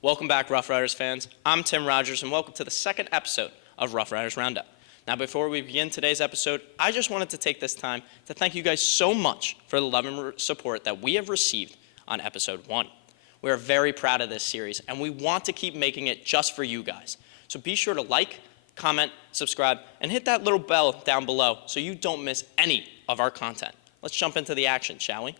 Welcome back, Rough Riders fans. I'm Tim Rogers, and welcome to the second episode of Rough Riders Roundup. Now, before we begin today's episode, I just wanted to take this time to thank you guys so much for the love and support that we have received on episode 1. We are very proud of this series, and we want to keep making it just for you guys. So be sure to like, comment, subscribe, and hit that little bell down below so you don't miss any of our content. Let's jump into the action, shall we?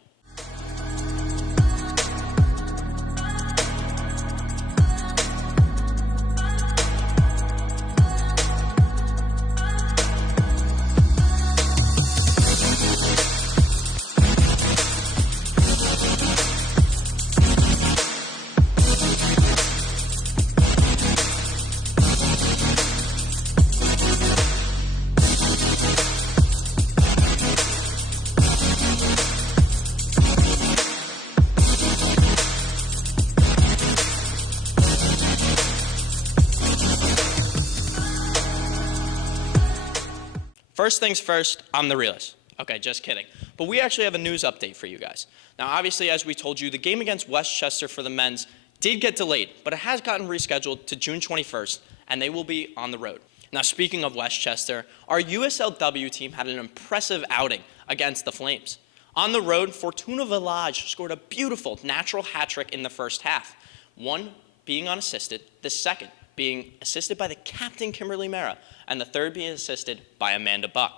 First things first, I'm the realist. Okay, just kidding. But we actually have a news update for you guys. Now, obviously, as we told you, the game against Westchester for the men's did get delayed, but it has gotten rescheduled to June 21st, and they will be on the road. Now, speaking of Westchester, our USL-W team had an impressive outing against the Flames. On the road, Fortuna Village scored a beautiful natural hat trick in the first half, one being unassisted, the second being assisted by the captain, Kimberly Mera, and the third being assisted by Amanda Buck.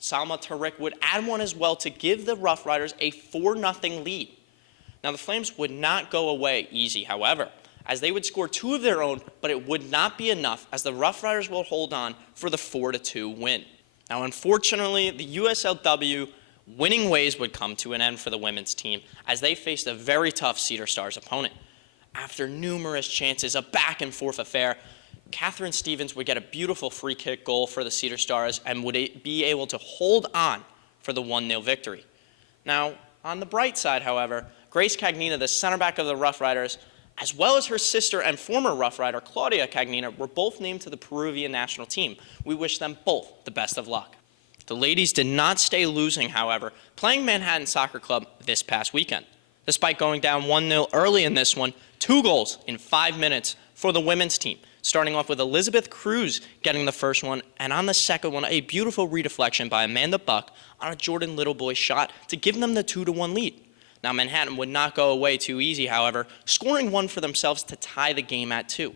Salma Tariq would add one as well to give the Rough Riders a 4-0 lead. Now, the Flames would not go away easy, however, as they would score 2 of their own, but it would not be enough as the Rough Riders will hold on for the 4-2 win. Now, unfortunately, the USL-W winning ways would come to an end for the women's team as they faced a very tough Cedar Stars opponent. After numerous chances, a back-and-forth affair, Catherine Stevens would get a beautiful free kick goal for the Cedar Stars and would be able to hold on for the 1-0 victory. Now, on the bright side, however, Grace Cagnina, the center back of the Rough Riders, as well as her sister and former Rough Rider, Claudia Cagnina, were both named to the Peruvian national team. We wish them both the best of luck. The ladies did not stay losing, however, playing Manhattan Soccer Club this past weekend. Despite going down 1-0 early in this one, 2 goals in 5 minutes for the women's team, starting off with Elizabeth Cruz getting the first one, and on the second one, a beautiful redeflection by Amanda Buck on a Jordan Littleboy shot to give them the 2-1 lead. Now, Manhattan would not go away too easy, however, scoring one for themselves to tie the game at 2.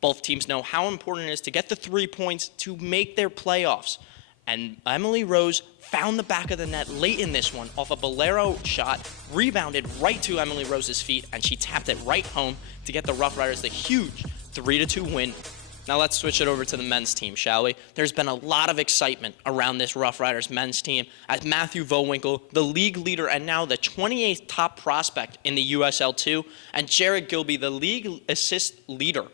Both teams know how important it is to get the 3 points to make their playoffs, and Emily Rose found the back of the net late in this one off a Bolero shot, rebounded right to Emily Rose's feet, and she tapped it right home to get the Rough Riders the huge 3-2 win. Now let's switch it over to the men's team, shall we? There's been a lot of excitement around this Rough Riders men's team as Matthew Vowinkle, the league leader and now the 28th top prospect in the USL-W, and Jared Gilby, the league assist leader,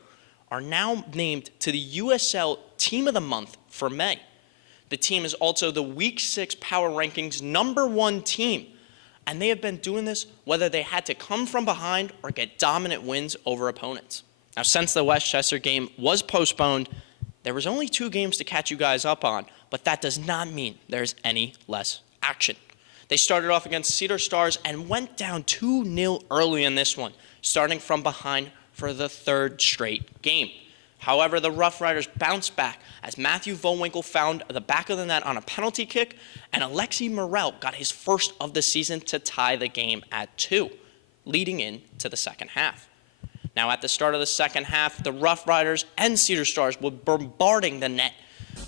are now named to the USL Team of the Month for May. The team is also the Week 6 Power Rankings #1 team, and they have been doing this whether they had to come from behind or get dominant wins over opponents. Now, since the Westchester game was postponed, there was only 2 games to catch you guys up on, but that does not mean there's any less action. They started off against Cedar Stars and went down 2-0 early in this one, starting from behind for the 3rd straight game. However, the Rough Riders bounced back as Matthew Vowinkle found the back of the net on a penalty kick, and Alexi Morel got his first of the season to tie the game at 2, leading into the second half. Now, at the start of the second half, the Rough Riders and Cedar Stars were bombarding the net,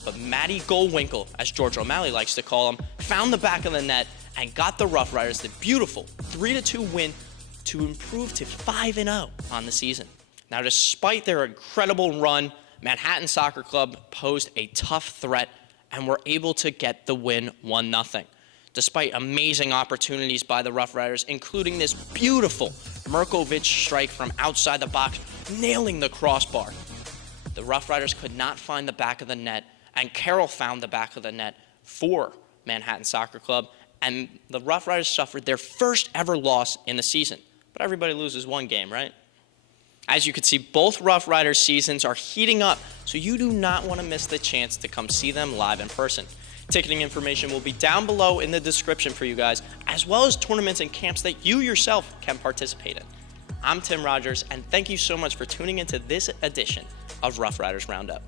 but Maddie Goldwinkle, as George O'Malley likes to call him, found the back of the net and got the Rough Riders the beautiful 3-2 win to improve to 5-0 on the season. Now, despite their incredible run, Manhattan Soccer Club posed a tough threat and were able to get the win 1-0. Despite amazing opportunities by the Rough Riders, including this beautiful Merkovich strike from outside the box, nailing the crossbar. The Rough Riders could not find the back of the net, and Carroll found the back of the net for Manhattan Soccer Club, and the Rough Riders suffered their first ever loss in the season. But everybody loses one game, right? As you can see, both Rough Riders seasons are heating up, so you do not want to miss the chance to come see them live in person. Ticketing information will be down below in the description for you guys, as well as tournaments and camps that you yourself can participate in. I'm Tim Rogers, and thank you so much for tuning into this edition of Rough Riders Roundup.